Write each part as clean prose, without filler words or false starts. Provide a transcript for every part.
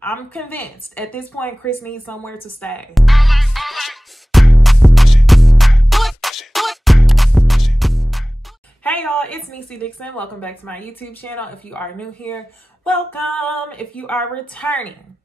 I'm convinced at this point, Chris needs somewhere to stay. Hey y'all, it's Niecy Dixon. Welcome back to my YouTube channel. If you are new here, welcome. If you are returning,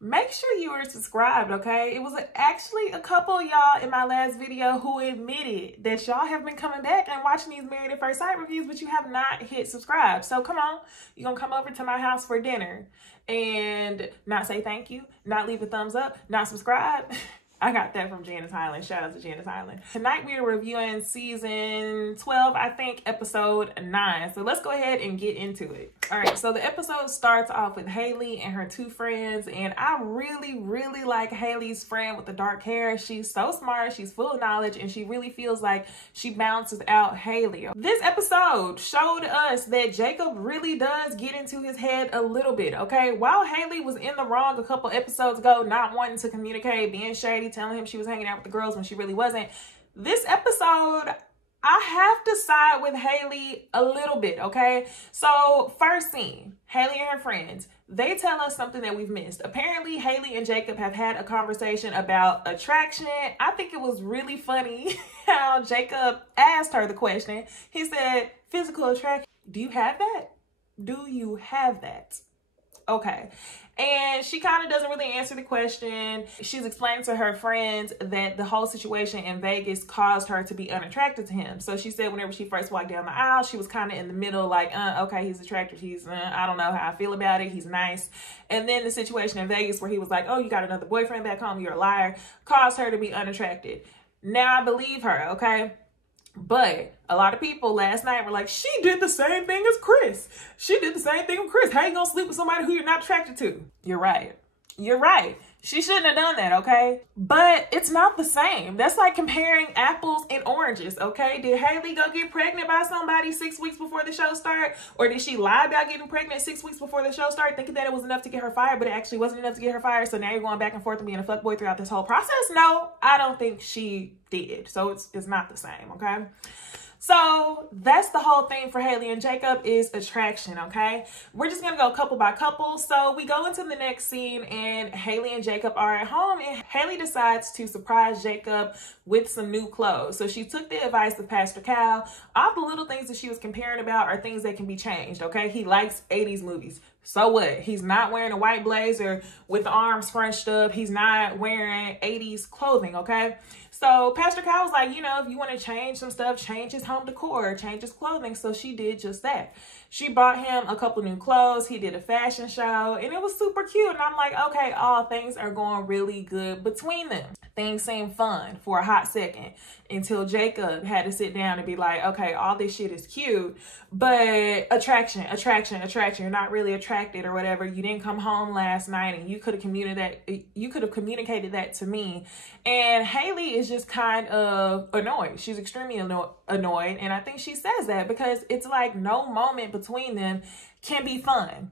make sure you are subscribed, okay? It was actually a couple of y'all in my last video who admitted that y'all have been coming back and watching these Married at First Sight reviews, but you have not hit subscribe. So come on, you're gonna come over to my house for dinner and not say thank you, not leave a thumbs up, not subscribe. I got that from Janice Highland. Shout out to Janice Highland. Tonight we are reviewing season 12, I think, episode 9. So let's go ahead and get into it. All right, so the episode starts off with Haley and her two friends, and I really like Haley's friend with the dark hair. She's so smart, she's full of knowledge, and she really feels like she balances out Haley. This episode showed us that Jacob really does get into his head a little bit, okay? While Haley was in the wrong a couple episodes ago, not wanting to communicate, being shady, telling him she was hanging out with the girls when she really wasn't, this episode, I have to side with Haley a little bit, okay? So first scene, Haley and her friends, they tell us something that we've missed. Apparently, Haley and Jacob have had a conversation about attraction. I think it was really funny how Jacob asked her the question. He said, physical attraction, do you have that? Do you have that? Okay. And she kind of doesn't really answer the question. She's explaining to her friends that the whole situation in Vegas caused her to be unattracted to him. So she said whenever she first walked down the aisle, she was kind of in the middle, like, okay, he's attractive. He's, I don't know how I feel about it. He's nice. And then the situation in Vegas where he was like, oh, you got another boyfriend back home, you're a liar, caused her to be unattracted. Now I believe her, okay? But a lot of people last night were like, she did the same thing as Chris. She did the same thing with Chris. How you gonna sleep with somebody who you're not attracted to? You're right. You're right. She shouldn't have done that, okay? But it's not the same. That's like comparing apples and oranges, okay? Did Haley go get pregnant by somebody 6 weeks before the show started? Or did she lie about getting pregnant 6 weeks before the show started, thinking that it was enough to get her fired, but it actually wasn't enough to get her fired, so now you're going back and forth and being a fuckboy throughout this whole process? No, I don't think she did. So it's not the same, okay? So that's the whole thing for Haley and Jacob is attraction, okay? We're just gonna go couple by couple. So we go into the next scene and Haley and Jacob are at home and Haley decides to surprise Jacob with some new clothes. So she took the advice of Pastor Cal. All the little things that she was comparing about are things that can be changed, okay? He likes 80s movies. So what? He's not wearing a white blazer with the arms scrunched up. He's not wearing 80s clothing, okay? So Pastor Kyle was like, you know, if you want to change some stuff, change his home decor, change his clothing. So she did just that. She bought him a couple new clothes. He did a fashion show and it was super cute. And I'm like, okay, all things are going really good between them. Things seemed fun for a hot second until Jacob had to sit down and be like, okay, all this shit is cute, but attraction. You're not really attracted or whatever. You didn't come home last night and you could have communicated that to me. And Haley is just kind of annoyed. She's extremely annoyed. And I think she says that because it's like no moment between them can be fun.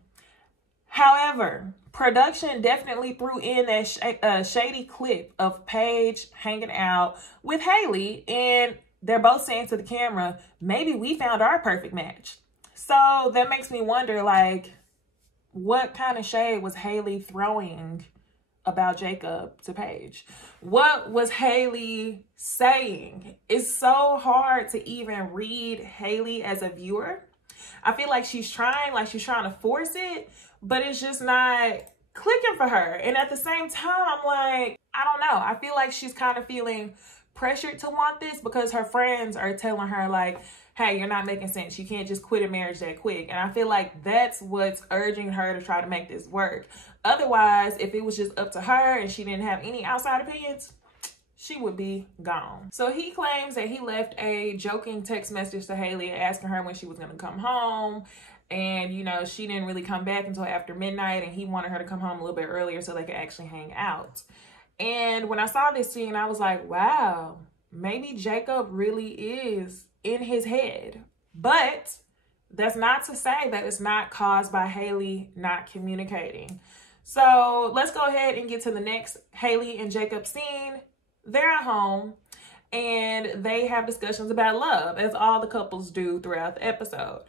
However, production definitely threw in that shady clip of Paige hanging out with Haley, and they're both saying to the camera, maybe we found our perfect match. So that makes me wonder, like, what kind of shade was Haley throwing about Jacob to Paige? What was Haley saying? It's so hard to even read Haley as a viewer. I feel like she's trying to force it, but it's just not clicking for her. And at the same time, I'm like, I don't know. I feel like she's kind of feeling pressured to want this because her friends are telling her like, hey, you're not making sense. You can't just quit a marriage that quick. And I feel like that's what's urging her to try to make this work. Otherwise, if it was just up to her and she didn't have any outside opinions, she would be gone. So he claims that he left a joking text message to Haley asking her when she was going to come home. And, you know, she didn't really come back until after midnight and he wanted her to come home a little bit earlier so they could actually hang out. And when I saw this scene, I was like, wow, maybe Jacob really is in his head. But that's not to say that it's not caused by Haley not communicating. So let's go ahead and get to the next Haley and Jacob scene. They're at home and they have discussions about love, as all the couples do throughout the episode.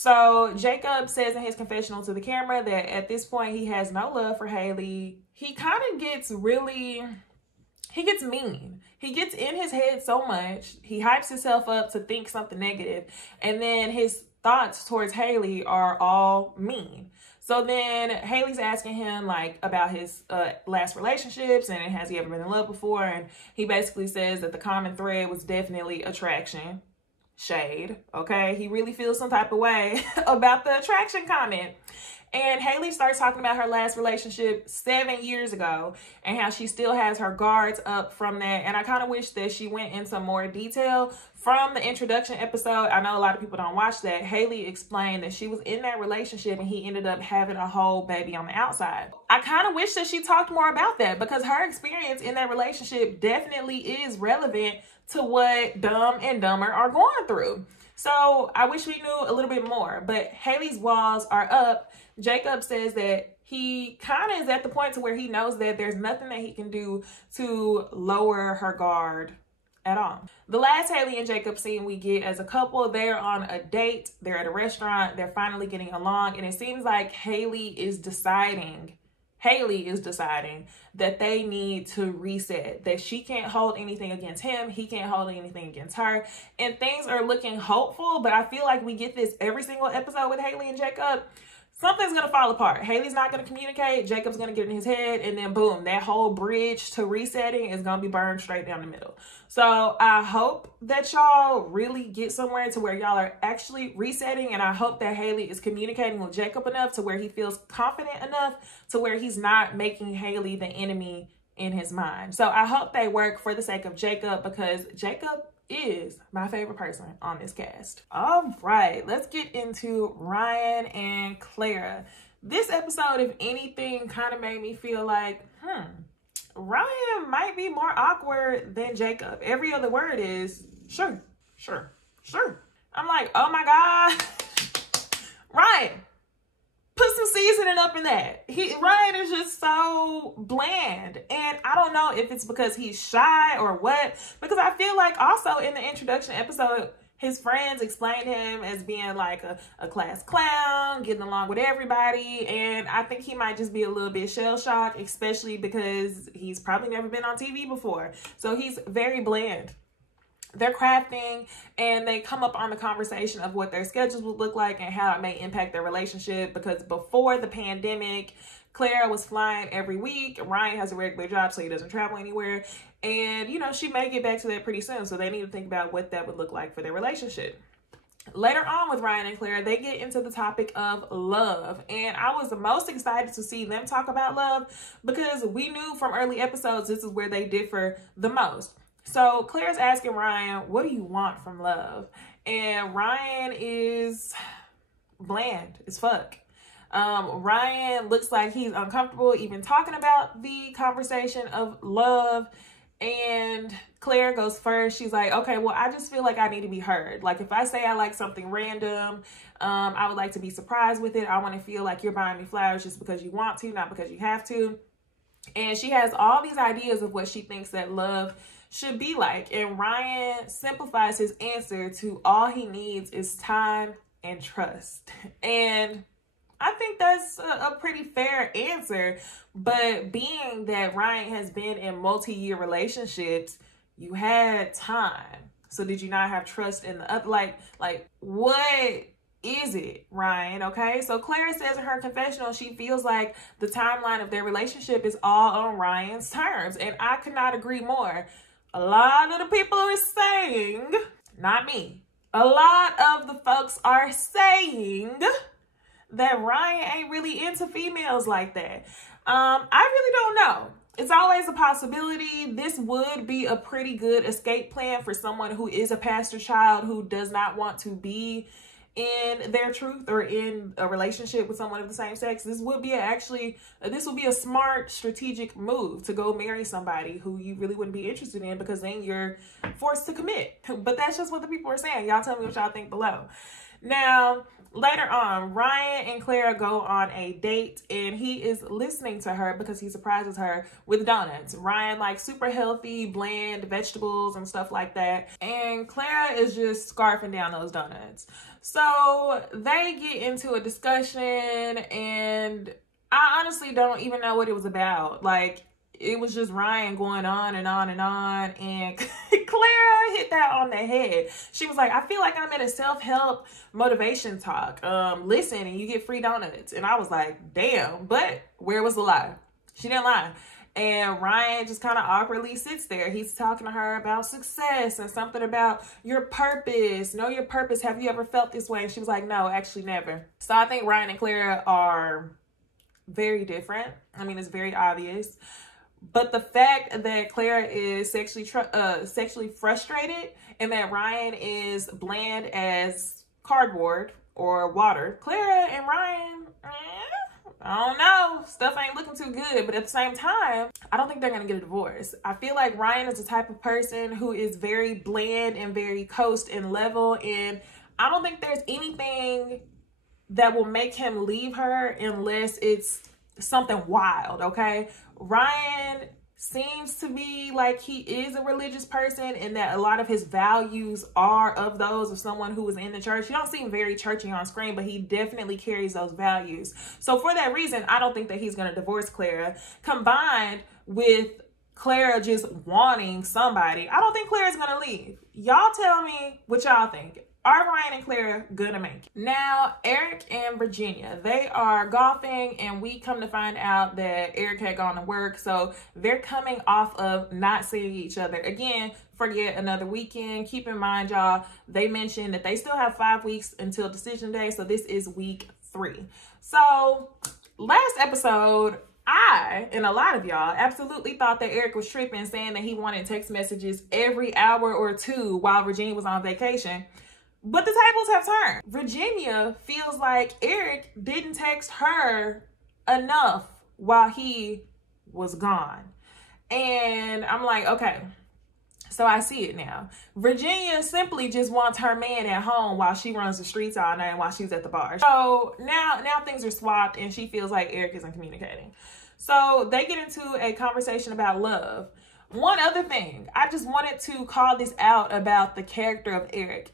So Jacob says in his confessional to the camera that at this point he has no love for Haley. He kind of gets he gets mean. He gets in his head so much. He hypes himself up to think something negative, and then his thoughts towards Haley are all mean. So then Haley's asking him like about his last relationships and has he ever been in love before, and he basically says that the common thread was definitely attraction. Shade, okay? He really feels some type of way about the attraction comment. And Haley starts talking about her last relationship 7 years ago and how she still has her guards up from that. And I kind of wish that she went into more detail from the introduction episode. I know a lot of people don't watch that. Haley explained that she was in that relationship and he ended up having a whole baby on the outside. I kind of wish that she talked more about that because her experience in that relationship definitely is relevant to what Dumb and Dumber are going through. So I wish we knew a little bit more, but Haley's walls are up. Jacob says that he kind of is at the point to where he knows that there's nothing that he can do to lower her guard at all. The last Haley and Jacob scene we get as a couple, they're on a date, they're at a restaurant, they're finally getting along, and it seems like Haley is deciding that they need to reset, that she can't hold anything against him, he can't hold anything against her, and things are looking hopeful, but I feel like we get this every single episode with Haley and Jacob. Something's going to fall apart. Haley's not going to communicate. Jacob's going to get in his head. And then boom, that whole bridge to resetting is going to be burned straight down the middle. So I hope that y'all really get somewhere to where y'all are actually resetting. And I hope that Haley is communicating with Jacob enough to where he feels confident enough to where he's not making Haley the enemy in his mind. So I hope they work for the sake of Jacob because Jacob is my favorite person on this cast. All right, let's get into Ryan and Clara. This episode, if anything, kind of made me feel like, Ryan might be more awkward than Jacob. Every other word is sure. I'm like, oh my God, Ryan, put some seasoning up in that. Ryan is just so bland. And I don't know if it's because he's shy or what, because I feel like also in the introduction episode, his friends explained him as being like a class clown, getting along with everybody. And I think he might just be a little bit shell-shocked, especially because he's probably never been on TV before. So he's very bland. They're crafting and they come up on the conversation of what their schedules would look like and how it may impact their relationship, because before the pandemic, Clara was flying every week. Ryan has a regular job, so he doesn't travel anywhere. And, you know, she may get back to that pretty soon. So they need to think about what that would look like for their relationship. Later on with Ryan and Clara, they get into the topic of love. And I was the most excited to see them talk about love because we knew from early episodes this is where they differ the most. So Claire's asking Ryan, what do you want from love? And Ryan is bland as fuck. Ryan looks like he's uncomfortable even talking about the conversation of love. And Claire goes first. She's like, okay, well, I just feel like I need to be heard. Like if I say I like something random, I would like to be surprised with it. I want to feel like you're buying me flowers just because you want to, not because you have to. And she has all these ideas of what she thinks that love should be like. And Ryan simplifies his answer to all he needs is time and trust. And I think that's a pretty fair answer. But being that Ryan has been in multi-year relationships, you had time. So did you not have trust in the other? Like what is it, Ryan? Okay, so Clara says in her confessional she feels like the timeline of their relationship is all on Ryan's terms. And I could not agree more. A lot of the people are saying, not me, a lot of the folks are saying that Ryan ain't really into females like that. I really don't know. It's always a possibility. This would be a pretty good escape plan for someone who is a pastor child who does not want to be in their truth or in a relationship with someone of the same sex. This would be a smart strategic move to go marry somebody who you really wouldn't be interested in, because then you're forced to commit. But that's just what the people are saying. Y'all tell me what y'all think below. Now, later on, Ryan and Clara go on a date, and he is listening to her because he surprises her with donuts. Ryan likes super healthy, bland vegetables and stuff like that, and Clara is just scarfing down those donuts. So they get into a discussion, and I honestly don't even know what it was about. Like, it was just Ryan going on and on and on, and Clara hit that on the head. She was like, I feel like I'm at a self-help motivation talk. Listen, and you get free donuts. And I was like, damn, but where was the lie? She didn't lie. And Ryan just kind of awkwardly sits there. He's talking to her about success and something about your purpose. Know your purpose. Have you ever felt this way? And she was like, no, actually never. So I think Ryan and Clara are very different. I mean, it's very obvious. But the fact that Clara is sexually frustrated and that Ryan is bland as cardboard or water, Clara and Ryan, I don't know. Stuff ain't looking too good. But at the same time, I don't think they're going to get a divorce. I feel like Ryan is the type of person who is very bland and very coast and level. And I don't think there's anything that will make him leave her unless it's something wild, okay? Ryan seems to be like he is a religious person and that a lot of his values are of those of someone who is in the church. He don't seem very churchy on screen, but he definitely carries those values. So for that reason, I don't think that he's going to divorce Clara. Combined with Clara just wanting somebody, I don't think Clara's going to leave. Y'all tell me what y'all think. Are Ryan and Clara gonna make it? Now, Eric and Virginia, they are golfing, and we come to find out that Eric had gone to work, so they're coming off of not seeing each other again for yet another weekend. Keep in mind, y'all, they mentioned that they still have 5 weeks until decision day, so this is week 3. So, last episode, I, and a lot of y'all, absolutely thought that Eric was tripping, saying that he wanted text messages every hour or two while Virginia was on vacation. But the tables have turned. Virginia feels like Eric didn't text her enough while he was gone. And I'm like, okay, so I see it now. Virginia simply just wants her man at home while she runs the streets all night and while she's at the bar. So now things are swapped, and she feels like Eric isn't communicating. So they get into a conversation about love. One other thing, I just wanted to call this out about the character of Eric.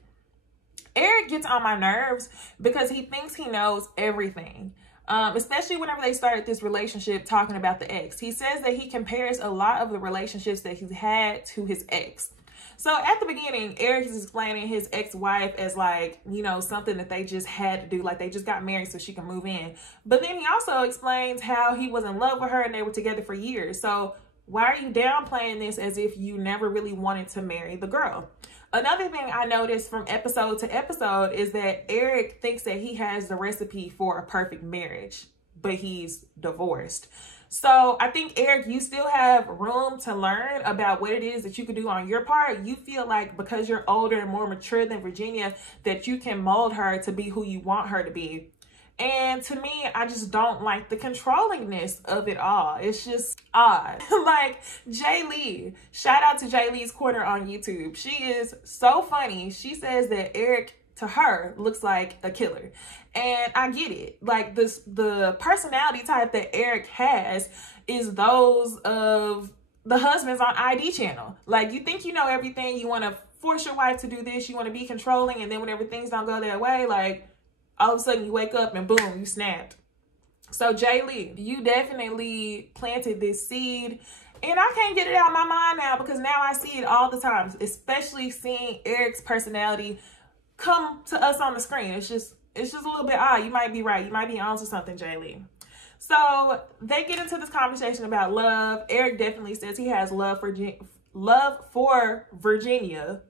Eric gets on my nerves because he thinks he knows everything, especially whenever they started this relationship talking about the ex. He says that he compares a lot of the relationships that he's had to his ex. So at the beginning, Eric is explaining his ex-wife as like, you know, something that they just had to do. Like they just got married so she can move in. But then he also explains how he was in love with her and they were together for years. So why are you downplaying this as if you never really wanted to marry the girl? Another thing I noticed from episode to episode is that Eric thinks that he has the recipe for a perfect marriage, but he's divorced. So I think, Eric, you still have room to learn about what it is that you could do on your part. You feel like because you're older and more mature than Virginia, that you can mold her to be who you want her to be. And to me, I just don't like the controllingness of it all. It's just odd. Like Jay Lee, shout out to Jay Lee's Corner on YouTube. She is so funny. She says that Eric, to her, looks like a killer. And I get it. Like the personality type that Eric has is those of the husbands on ID channel. Like you think you know everything. You want to force your wife to do this. You want to be controlling. And then whenever things don't go their way, like, all of a sudden you wake up and boom, you snapped. So Jay Lee, you definitely planted this seed, and I can't get it out of my mind now because now I see it all the time, especially seeing Eric's personality come to us on the screen. It's just a little bit odd. You might be right. You might be onto something, Jay Lee. So they get into this conversation about love. Eric definitely says he has love for Virginia.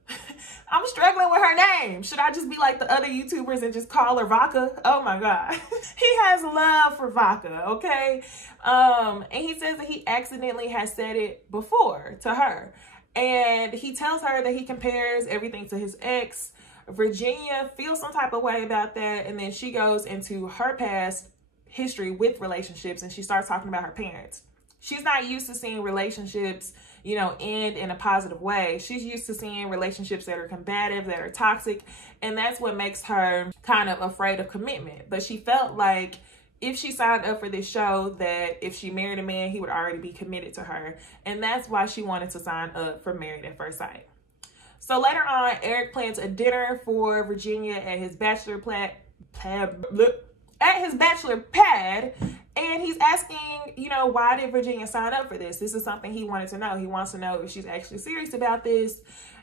I'm struggling with her name. Should I just be like the other YouTubers and just call her Vodka? Oh my God. He has love for Vodka, okay? And he says that he accidentally has said it before to her. And he tells her that he compares everything to his ex. Virginia feels some type of way about that. And then she goes into her past history with relationships and she starts talking about her parents. she's not used to seeing relationships, you know, end in a positive way. She's used to seeing relationships that are combative, that are toxic, and that's what makes her kind of afraid of commitment. But she felt like if she signed up for this show, that if she married a man, he would already be committed to her. And that's why she wanted to sign up for Married at First Sight. So later on, Eric plans a dinner for Virginia at his bachelor pad, and he's asking, you know, why did Virginia sign up for this? This is something he wanted to know. He wants to know if she's actually serious about this.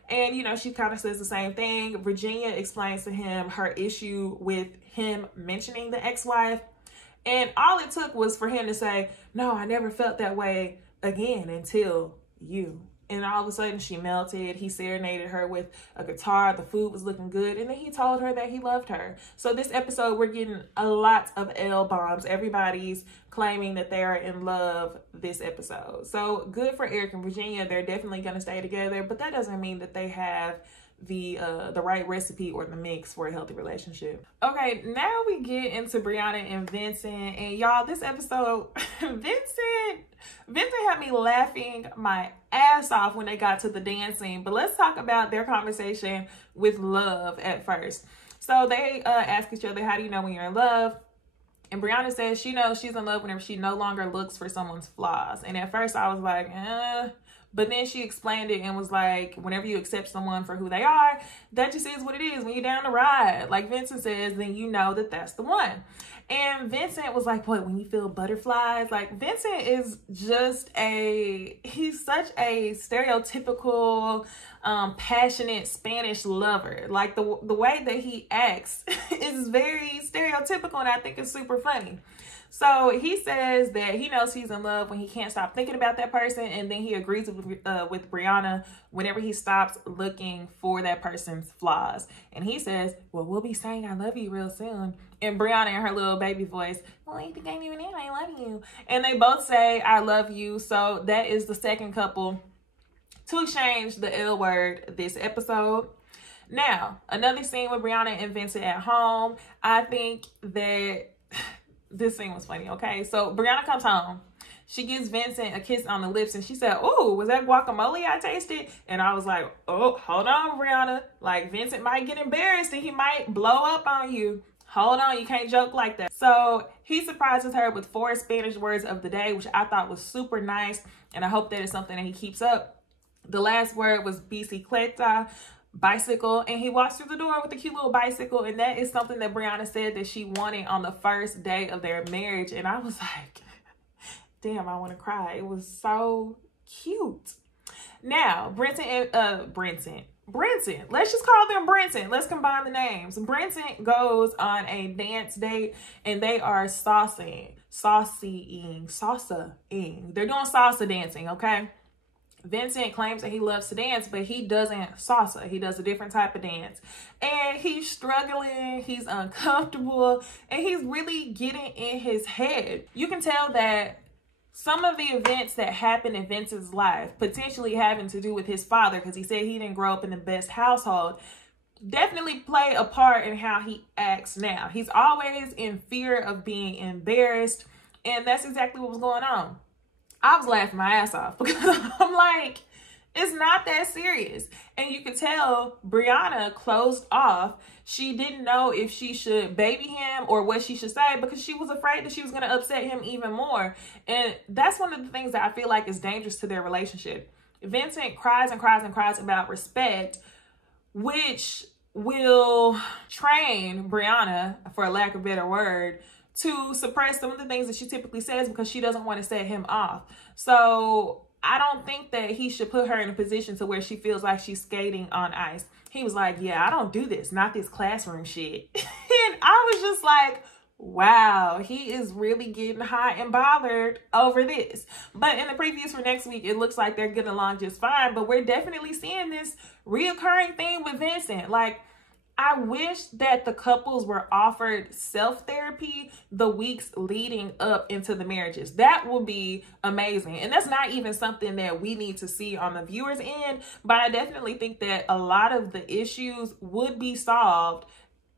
And, you know, she kind of says the same thing. Virginia explains to him her issue with him mentioning the ex-wife. And all it took was for him to say, no, I never felt that way again until you. And all of a sudden she melted. He serenaded her with a guitar. The food was looking good. And then he told her that he loved her. So this episode, we're getting a lot of L-bombs. Everybody's claiming that they are in love this episode. So good for Eric and Virginia. They're definitely going to stay together. But that doesn't mean that they have the right recipe or the mix for a healthy relationship. Okay, now we get into Brianna and Vincent. And y'all, this episode, Vincent had me laughing my ass off when they got to the dancing. But let's talk about their conversation with love at first. So they ask each other, how do you know when you're in love? And Brianna says she knows she's in love whenever she no longer looks for someone's flaws. And at first I was like, But then she explained it and was like, whenever you accept someone for who they are, that just is what it is. When you're down the ride, like Vincent says, then you know that that's the one. And Vincent was like, what, when you feel butterflies? Like, Vincent is just he's such a stereotypical, passionate Spanish lover. Like, the way that he acts is very stereotypical, and I think it's super funny. So he says that he knows he's in love when he can't stop thinking about that person, and then he agrees with Brianna whenever he stops looking for that person's flaws. And he says, well, we'll be saying I love you real soon. And Brianna in her little baby voice, well, you think I even know I love you. And they both say I love you. So that is the second couple to exchange the L word this episode. Now, another scene with Brianna and Vincent at home. I think that this scene was funny, okay? So Brianna comes home. She gives Vincent a kiss on the lips, and she said, oh, was that guacamole I tasted? And I was like, oh, hold on, Brianna. Like, Vincent might get embarrassed and he might blow up on you. Hold on, you can't joke like that. So he surprises her with 4 Spanish words of the day, which I thought was super nice, and I hope that is something that he keeps up. The last word was bicicleta, bicycle, and he walks through the door with a cute little bicycle, and that is something that Brianna said that she wanted on the first day of their marriage. And I was like, damn, I want to cry. It was so cute. Now, Brenton, let's just call them Brenton. Let's combine the names. Brenton goes on a dance date, and they are salsaing. They're doing salsa dancing, okay? Vincent claims that he loves to dance, but he doesn't salsa. He does a different type of dance. And he's struggling, he's uncomfortable, and he's really getting in his head. You can tell that some of the events that happened in Vincent's life, potentially having to do with his father, because he said he didn't grow up in the best household, definitely play a part in how he acts now. He's always in fear of being embarrassed, and that's exactly what was going on. I was laughing my ass off because I'm like, it's not that serious. And you could tell Brianna closed off. She didn't know if she should baby him or what she should say because she was afraid that she was going to upset him even more. And that's one of the things that I feel like is dangerous to their relationship. Vincent cries and cries and cries about respect, which will train Brianna, for lack of a better word, to suppress some of the things that she typically says because she doesn't want to set him off. So I don't think that he should put her in a position to where she feels like she's skating on ice. He was like, yeah, I don't do this, not this classroom shit. And I was just like, wow, he is really getting hot and bothered over this. But in the previews for next week, it looks like they're getting along just fine. But we're definitely seeing this reoccurring thing with Vincent. Like, I wish that the couples were offered self-therapy the weeks leading up into the marriages. That would be amazing. And that's not even something that we need to see on the viewer's end, but I definitely think that a lot of the issues would be solved,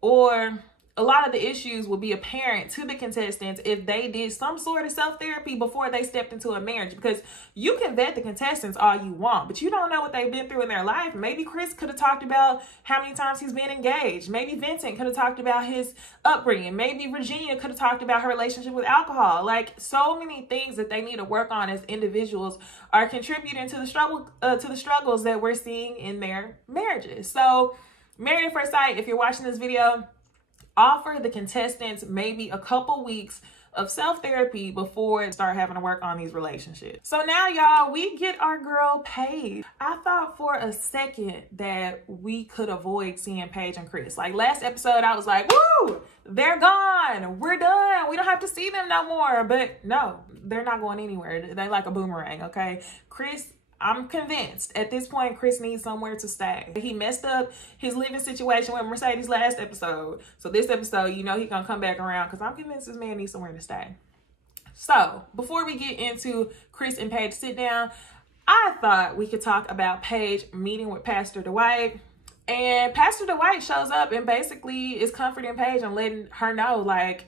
or a lot of the issues will be apparent to the contestants if they did some sort of self-therapy before they stepped into a marriage. Because you can vet the contestants all you want, but you don't know what they've been through in their life. Maybe Chris could have talked about how many times he's been engaged. Maybe Vincent could have talked about his upbringing. Maybe Virginia could have talked about her relationship with alcohol. Like, so many things that they need to work on as individuals are contributing to the struggles that we're seeing in their marriages. So, Married at First Sight, if you're watching this video, offer the contestants maybe a couple weeks of self-therapy before they start having to work on these relationships. So now, y'all, we get our girl Paige. I thought for a second that we could avoid seeing Paige and Chris. Like, last episode, I was like, woo, they're gone. We're done. We don't have to see them no more. But no, they're not going anywhere. They're like a boomerang, okay? Chris, I'm convinced at this point, Chris needs somewhere to stay. He messed up his living situation with Mercedes last episode. So this episode, you know, he's gonna come back around because I'm convinced this man needs somewhere to stay. So before we get into Chris and Paige sit down, I thought we could talk about Paige meeting with Pastor Dwight. And Pastor Dwight shows up and basically is comforting Paige and letting her know, like,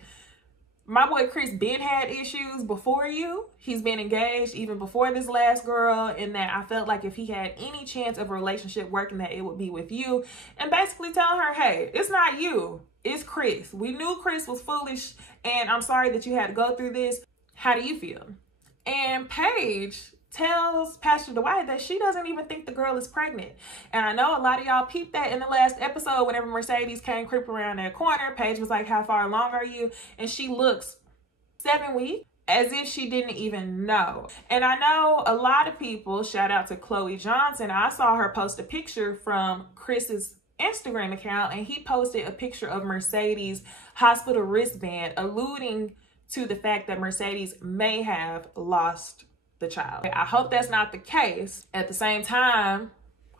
my boy Chris been had issues before you. He's been engaged even before this last girl, and that I felt like if he had any chance of a relationship working, that it would be with you. And basically telling her, hey, it's not you, it's Chris. We knew Chris was foolish, and I'm sorry that you had to go through this. How do you feel? And Paige tells Pastor Dwight that she doesn't even think the girl is pregnant. And I know a lot of y'all peeped that in the last episode. Whenever Mercedes came creeping around that corner, Paige was like, how far along are you? And she looks 7 weeks, as if she didn't even know. And I know a lot of people, shout out to Chloe Johnson, I saw her post a picture from Chris's Instagram account, and he posted a picture of Mercedes' hospital wristband, alluding to the fact that Mercedes may have lost the child. I hope that's not the case. At the same time,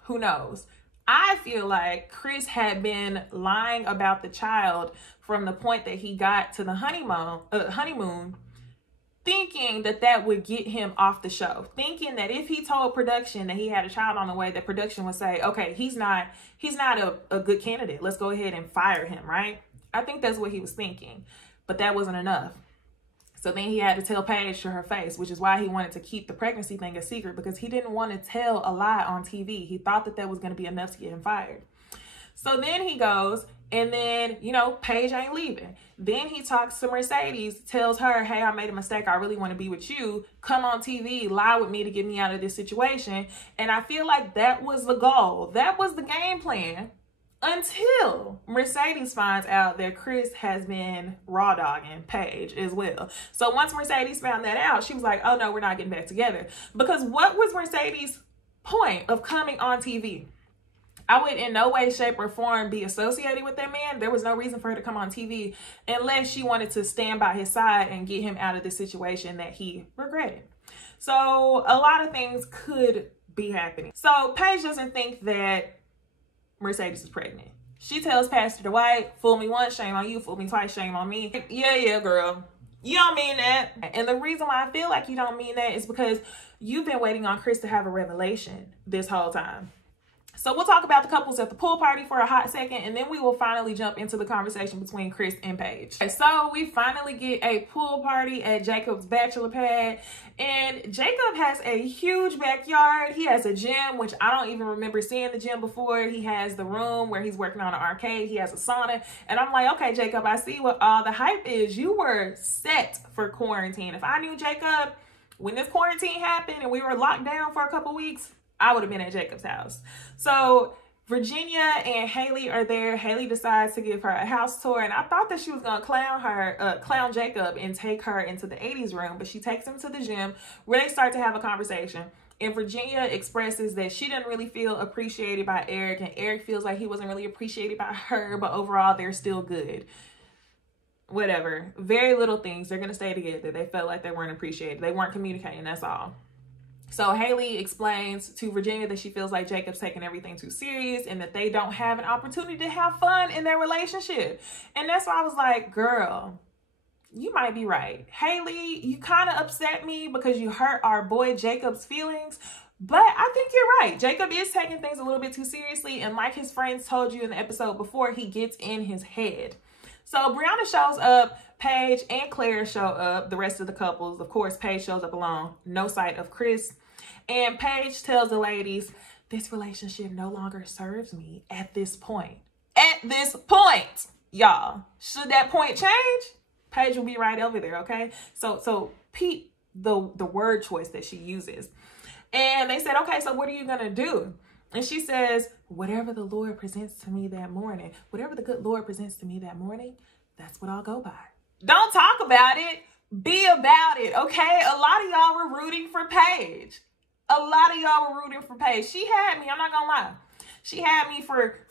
who knows? I feel like Chris had been lying about the child from the point that he got to the honeymoon, thinking that that would get him off the show, thinking that if he told production that he had a child on the way, that production would say, okay, he's not a good candidate. Let's go ahead and fire him, right? I think that's what he was thinking, but that wasn't enough. So then he had to tell Paige to her face, which is why he wanted to keep the pregnancy thing a secret, because he didn't want to tell a lie on TV. He thought that that was going to be enough to get him fired. So then he goes, and then, you know, Paige ain't leaving. Then he talks to Mercedes, tells her, hey, I made a mistake. I really want to be with you. Come on TV, lie with me to get me out of this situation. And I feel like that was the goal. That was the game plan. Until Mercedes finds out that Chris has been raw dogging Paige as well. So once Mercedes found that out, she was like, oh no, we're not getting back together. Because what was Mercedes' point of coming on TV? I would in no way, shape, or form be associated with that man. There was no reason for her to come on TV unless she wanted to stand by his side and get him out of the situation that he regretted. So a lot of things could be happening. So Paige doesn't think that Mercedes is pregnant. She tells Pastor Dwight, fool me once, shame on you. Fool me twice, shame on me. Yeah, girl. You don't mean that. And the reason why I feel like you don't mean that is because you've been waiting on Chris to have a revelation this whole time. So we'll talk about the couples at the pool party for a hot second, and then we will finally jump into the conversation between Chris and Paige. Okay, so we finally get a pool party at Jacob's bachelor pad, and Jacob has a huge backyard. He has a gym, which I don't even remember seeing the gym before. He has the room where he's working on an arcade. He has a sauna, and I'm like, okay, Jacob, I see what all the hype is. You were set for quarantine. If I knew Jacob when this quarantine happened and we were locked down for a couple weeks, I would have been at Jacob's house. So Virginia and Haley are there. Haley decides to give her a house tour, and I thought that she was gonna clown Jacob and take her into the 80s room, but she takes him to the gym where they start to have a conversation. And Virginia expresses that she didn't really feel appreciated by Eric, and Eric feels like he wasn't really appreciated by her, but overall they're still good. Whatever. Very little things. They're gonna stay together. They felt like they weren't appreciated. They weren't communicating, that's all. So Haley explains to Virginia that she feels like Jacob's taking everything too serious and that they don't have an opportunity to have fun in their relationship. And that's why I was like, girl, you might be right. Haley, you kind of upset me because you hurt our boy Jacob's feelings. But I think you're right. Jacob is taking things a little bit too seriously. And like his friends told you in the episode before, he gets in his head. So Brianna shows up, Paige and Clara show up, the rest of the couples. Of course, Paige shows up alone, no sight of Chris. And Paige tells the ladies, this relationship no longer serves me at this point. At this point, y'all. Should that point change, Paige will be right over there, okay? So peep the word choice that she uses. And they said, okay, so what are you going to do? And she says, whatever the Lord presents to me that morning, whatever the good Lord presents to me that morning, that's what I'll go by. Don't talk about it. Be about it, okay? A lot of y'all were rooting for Paige. A lot of y'all were rooting for Paige. She had me, I'm not going to lie. She had me for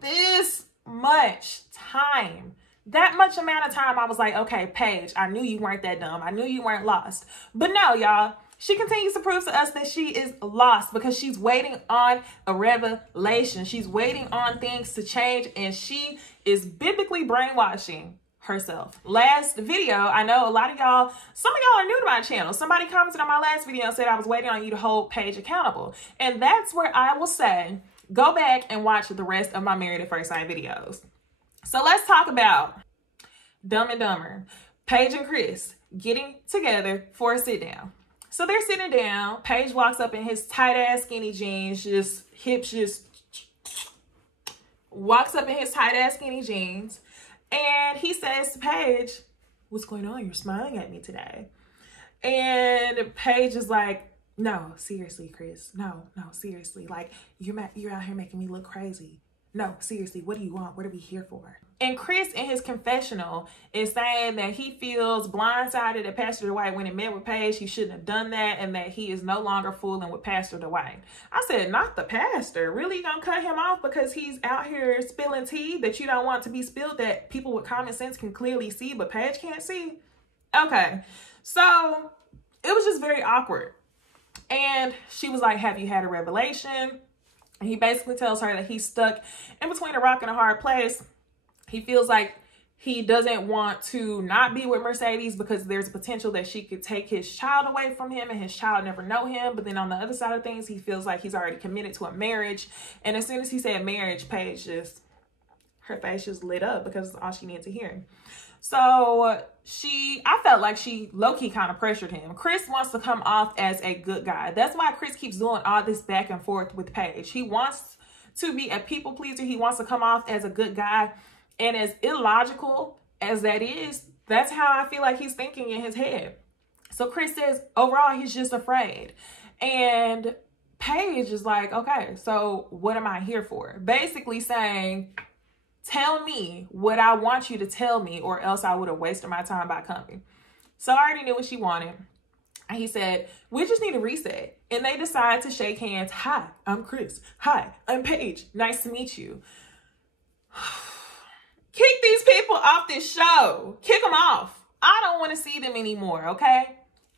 this much time. That much amount of time, I was like, okay, Paige, I knew you weren't that dumb. I knew you weren't lost. But no, y'all. She continues to prove to us that she is lost because she's waiting on a revelation. She's waiting on things to change, and she is biblically brainwashing herself. Last video, I know a lot of y'all, some of y'all are new to my channel. Somebody commented on my last video and said I was waiting on you to hold Paige accountable. And that's where I will say, go back and watch the rest of my Married at First Sight videos. So let's talk about Dumb and Dumber. Paige and Chris getting together for a sit down. So they're sitting down. Paige walks up in his tight ass skinny jeans, just hips just walks up in his tight ass skinny jeans. And he says to Paige, what's going on? You're smiling at me today. And Paige is like, no, seriously, Chris. No, seriously. Like, you're out here making me look crazy. No, seriously, what do you want? What are we here for? And Chris, in his confessional, is saying that he feels blindsided that Pastor Dwight, when he met with Paige, he shouldn't have done that, and that he is no longer fooling with Pastor Dwight. I said, not the pastor. Really gonna cut him off because he's out here spilling tea that you don't want to be spilled, that people with common sense can clearly see, but Paige can't see? Okay, so it was just very awkward. And she was like, have you had a revelation? And he basically tells her that he's stuck in between a rock and a hard place. He feels like he doesn't want to not be with Mercedes because there's a potential that she could take his child away from him and his child never know him. But then on the other side of things, he feels like he's already committed to a marriage. And as soon as he said marriage, Paige just, her face just lit up because it's all she needed to hear. So I felt like she low-key kind of pressured him. Chris wants to come off as a good guy. That's why Chris keeps doing all this back and forth with Paige. He wants to be a people pleaser. He wants to come off as a good guy. And as illogical as that is, that's how I feel like he's thinking in his head. So Chris says, overall, he's just afraid. And Paige is like, okay, so what am I here for? Basically saying, tell me what I want you to tell me, or else I would have wasted my time by coming. So I already knew what she wanted. And he said, we just need a reset. And they decide to shake hands. Hi, I'm Chris. Hi, I'm Paige. Nice to meet you. Kick these people off this show. Kick them off. I don't want to see them anymore, okay?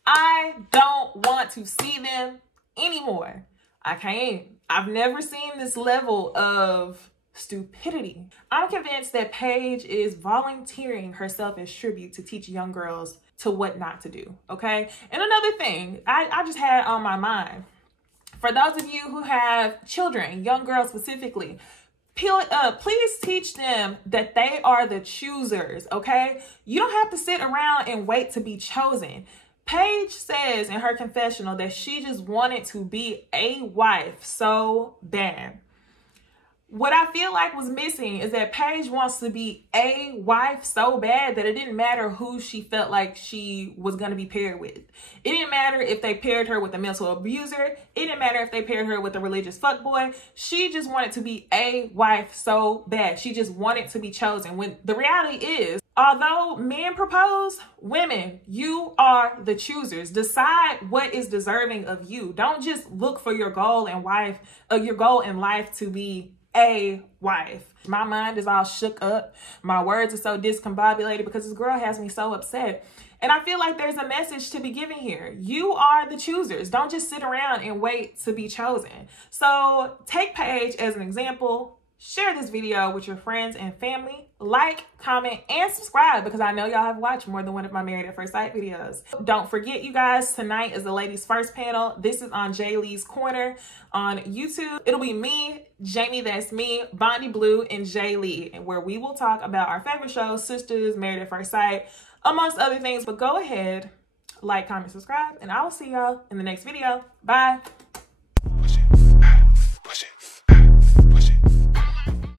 I don't want to see them anymore. I can't. I've never seen this level of stupidity. I'm convinced that Paige is volunteering herself as tribute to teach young girls to what not to do, okay? And another thing I just had on my mind, for those of you who have children, young girls specifically, please teach them that they are the choosers, okay? You don't have to sit around and wait to be chosen. Paige says in her confessional that she just wanted to be a wife so bad. What I feel like was missing is that Paige wants to be a wife so bad that it didn't matter who she felt like she was going to be paired with. It didn't matter if they paired her with a mental abuser. It didn't matter if they paired her with a religious fuckboy. She just wanted to be a wife so bad. She just wanted to be chosen. When the reality is, although men propose, women, you are the choosers. Decide what is deserving of you. Don't just look for your goal in life to be a wife. My mind is all shook up. My words are so discombobulated because this girl has me so upset. And I feel like there's a message to be given here. You are the choosers. Don't just sit around and wait to be chosen. So take Paige as an example. share this video with your friends and family, like, comment, and subscribe because I know y'all have watched more than one of my Married at First Sight videos. Don't forget, you guys, tonight is the ladies' first panel. This is on Jay Lee's Corner on YouTube. It'll be me, Jamie, that's me, Bondi Blue, and Jay Lee, and where we will talk about our favorite shows, Sisters, Married at First Sight, amongst other things. But go ahead, like, comment, subscribe, and I will see y'all in the next video. Bye.